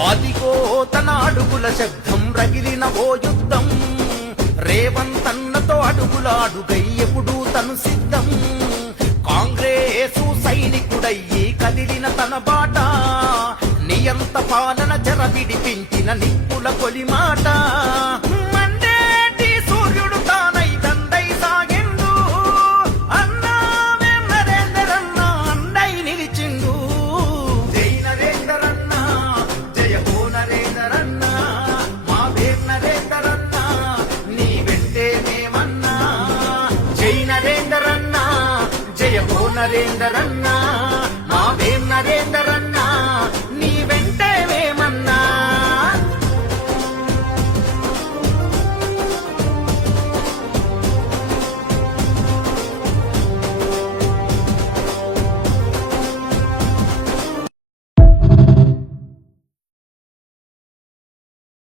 ఆదిగో తన అడుగుల శబ్దం రగిలిన ఓ యుద్ధం రేవంతన్నతో అడుగులాడుగై ఎప్పుడు తను సిద్ధం కాంగ్రెసు సైనికుడయ్యి కదిలిన తన బాట నియంత పాలన చెర విడిపించిన నిప్పుల కొలిమాట మండేటి సూర్యుడు తానై దండై సాగిండు అన్నా మేం నరేందరన్న అండై నిలిచిండు జై నరేందరన్న జయ హో నరేందరన్న మా వేం నరేందరన్న నీ వెంటే మేమన్నా జై నరేందరన్న జయ హో నరేందరన్న మా వేం నరేందర